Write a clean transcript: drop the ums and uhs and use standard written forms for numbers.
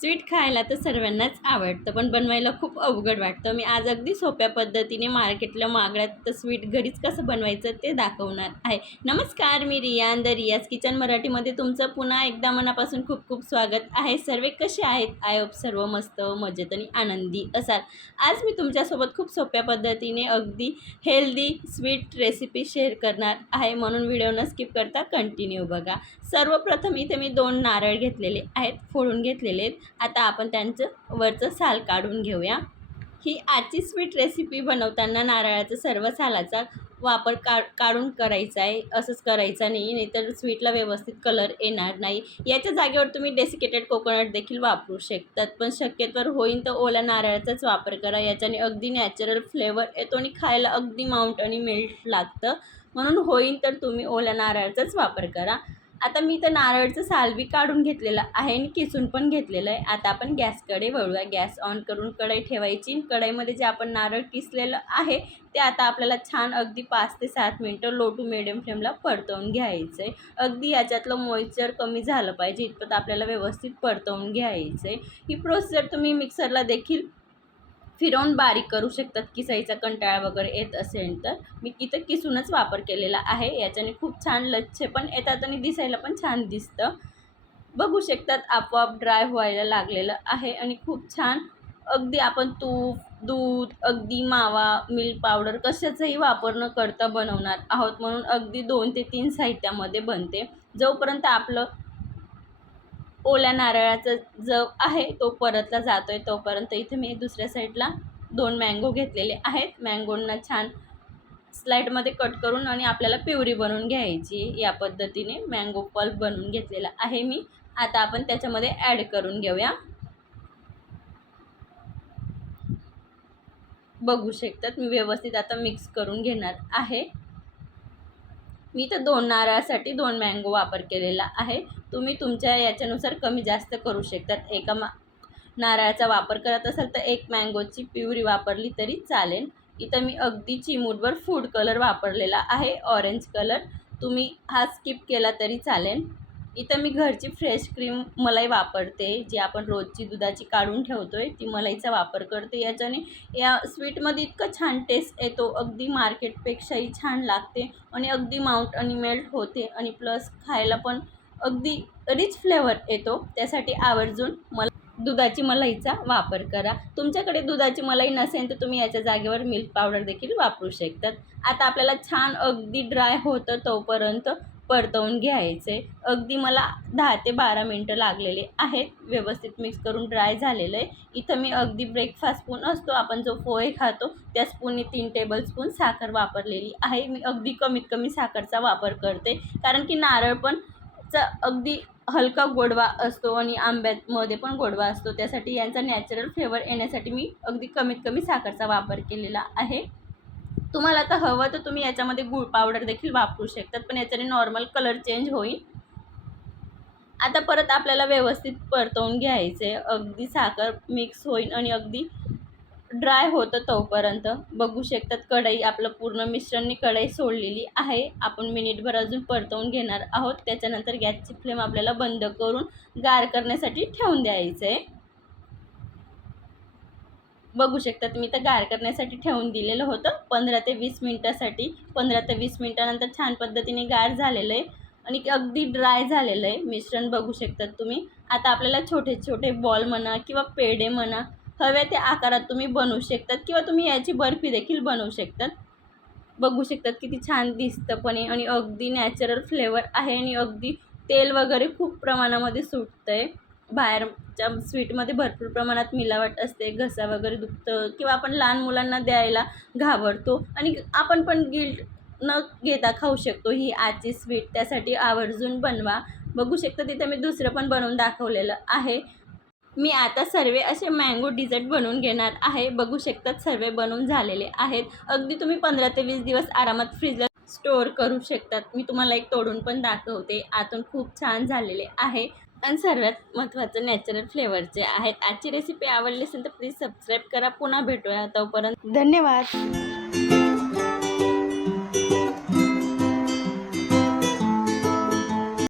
Sweet खायला तर सर्वांनाच आवडतं, पण बनवायला खूप अवघड वाटतं. मी आज अगदी सोप्या पद्धतीने मार्केटला मागण्यात स्वीट घरीच कसं बनवायचं ते दाखवणार आहे. नमस्कार, मी रियान द रियाज किचन मराठीमध्ये तुमचं पुन्हा एकदा मनापासून खूप खूप स्वागत आहे. सर्व कसे आहेत? आय होप सर्व मस्त, मजेत आणि आनंदी असाल. आज मी तुमच्यासोबत खूप सोप्या पद्धतीने अगदी हेल्दी स्वीट रेसिपी शेअर करणार आहे, म्हणून व्हिडिओ न स्किप करता कंटिन्यू बघा. सर्वप्रथम इथे मी 2 नारळ घेतलेले आहेत, फोडून घेतलेले आहेत. आता आपण त्यांचं वरचं साल काढून घेऊया. ही आजची स्वीट रेसिपी बनवताना नारळाचा सर्व सालाचा वापर काढून करायचा आहे. असंच करायचं नाही, नाहीतर स्वीटला व्यवस्थित कलर येणार नाही. याच्या जागेवर तुम्ही डेसिकेटेड कोकोनट देखील वापरू शकतात, पण शक्यतोवर होईल तर ओल्या नारळाचाच वापर करा. याच्याने अगदी नॅचरल फ्लेवर येतो आणि खायला अगदी माउंट आणि मेल्ट लागतं. म्हणून होईल तर तुम्ही ओल्या नारळाचाच वापर करा. आता मी तर नारळचं साल बी काढून घेतलेलं आहे आणि किसून पण घेतलेलं आहे. आता आपण गॅसकडे वळूया. गॅस ऑन करून कढई ठेवायची. कढईमध्ये जे आपण नारळ किसलेलं आहे ते आता आपल्याला छान अगदी 5 ते 7 मिनटं लो टू मिडियम फ्लेमला परतवून घ्यायचं आहे. अगदी याच्यातलं मॉइश्चर कमी झालं पाहिजे इतपत आपल्याला व्यवस्थित परतवून घ्यायचं आहे. ही प्रोसेस तुम्ही मिक्सरला देखील फिरवून बारीक करू शकतात, किसायचा कंटाळा वगैरे येत असेल तर. मी इथं किसूनच वापर केलेला आहे. याच्याने खूप छान लच्छे पण येतात आणि दिसायला पण छान दिसतं. बघू शकतात आपोआप ड्राय व्हायला लागलेलं आहे आणि खूप छान अगदी आपण तूप, दूध, अगदी मावा, मिल्क पावडर कशाचाही वापर न करता बनवणार आहोत, म्हणून अगदी 2 ते 3 साहित्यामध्ये बनते. जोपर्यंत आपलं ओल्या नारळाचा जो आहे तो परतला जातो आहे तोपर्यंत इथे मी दुसऱ्या साईडला 2 मँगो घेतलेले आहेत. मँगोंना छान स्लाईडमध्ये कट करून आणि आपल्याला प्युरी बनवून घ्यायची. या पद्धतीने मँगो पल्प बनवून घेतलेला आहे मी. आता आपण त्याच्यामध्ये ॲड करून घेऊया. बघू शकतात मी व्यवस्थित आता मिक्स करून घेणार आहे. मी तर 2 नारळासाठी 2 मँगो वापर केलेला आहे. तुम्ही तुमच्या याच्यानुसार कमी जास्त करू शकतात. एका नारळाचा वापर करत असाल तर 1 मँगोची प्युरी वापरली तरी चालेल. इथं मी अगदी चिमूटभर फूड कलर वापरलेला आहे, ऑरेंज कलर. तुम्ही हा स्किप केला तरी चालेल. इथं मी घरची फ्रेश क्रीम मलाई वापरते, जी आपण रोजची दुधाची काढून ठेवतो आहे ती मलाईचा वापर करते. याच्याने या स्वीटमध्ये इतकं छान टेस्ट येतो, अगदी मार्केटपेक्षाही छान लागते आणि अगदी माउंट आणि मेल्ट होते आणि प्लस खायला पण अगदी रिच फ्लेवर येतो. त्यासाठी आवर्जून दुधाची मलाईचा वापर करा. तुमच्याकडे दुधाची मलाई नसेल तर तुम्ही याच्या जागेवर मिल्क पावडर देखील वापरू शकतात. आता आपल्याला छान अगदी ड्राय होतं तोपर्यंत परतवून घ्यायचे. अगदी मला 10 ते 12 मिनटं लागलेले आहेत. व्यवस्थित मिक्स करून ड्राय झालेलं आहे. इथं मी अगदी ब्रेकफास्ट स्पून असतो आपण जो पोहे खातो त्या स्पूनने 3 टेबलस्पून साखर वापरलेली आहे. मी अगदी कमीत कमी साखरचा वापर करते, कारण की नारळ पण अगदी हलका गोडवा असतो आणि आंब्यामध्ये पण गोडवा असतो. त्यासाठी यांचा नॅचरल फ्लेवर येण्यासाठी मी अगदी कमीत कमी साखरचा वापर केलेला आहे. तुम्हाला आता हवं तर तुम्ही याच्यामध्ये गूळ पावडर देखील वापरू शकतात, पण याच्याने नॉर्मल कलर चेंज होईल. आता परत आपल्याला व्यवस्थित परतवून घ्यायचे. अगदी साखर मिक्स होईल आणि अगदी ड्राय होतं तोपर्यंत. बघू शकतात कढई आपलं पूर्ण मिश्रणने कढई सोडलेली आहे. आपण मिनिटभर अजून परतवून घेणार आहोत. त्याच्यानंतर गॅसची फ्लेम आपल्याला बंद करून गार करण्यासाठी ठेवून द्यायचं आहे. बघू शकतात मी तर गार करण्यासाठी ठेवून दिलेलं होतं 15 ते 20 मिनटासाठी. 15 ते 20 मिनटानंतर छान पद्धतीने गार झालेलं आहे आणि अगदी ड्राय झालेलं आहे मिश्रण. बघू शकतात तुम्ही. आता आपल्याला छोटे छोटे बॉल म्हणा किंवा पेढे म्हणा हव्या त्या आकारात तुम्ही बनवू शकतात किंवा तुम्ही याची बर्फी देखील बनवू शकतात. बघू शकतात किती छान दिसतं पण आहे आणि अगदी नॅचरल फ्लेवर आहे आणि अगदी तेल वगैरे खूप प्रमाणामध्ये सुटतं आहे. बाहेरच्या स्वीटमध्ये भरपूर प्रमाणात मिलावट असते, घसा वगैरे दुखतं किंवा आपण लहान मुलांना द्यायला घाबरतो आणि आपण पण गिल्ट न घेता खाऊ शकतो ही आजची स्वीट. त्यासाठी आवर्जून बनवा. बघू शकता तिथे मी दुसरं पण बनवून दाखवलेलं आहे. मी आता सर्व असे मँगो डिझर्ट बनवून घेणार आहे. बघू शकतात सर्व बनवून झालेले आहेत. अगदी तुम्ही 15 ते 20 दिवस आरामात फ्रीजला स्टोअर करू शकतात. मी तुम्हाला एक तोडून पण दाखवते. आतून खूप छान झालेले आहे आणि सर्वात महत्त्वाचं नॅचरल फ्लेवरचे आहेत. आजची रेसिपी आवडली असेल तर प्लीज सबस्क्राईब करा. पुन्हा भेटूया. तोपर्यंत धन्यवाद.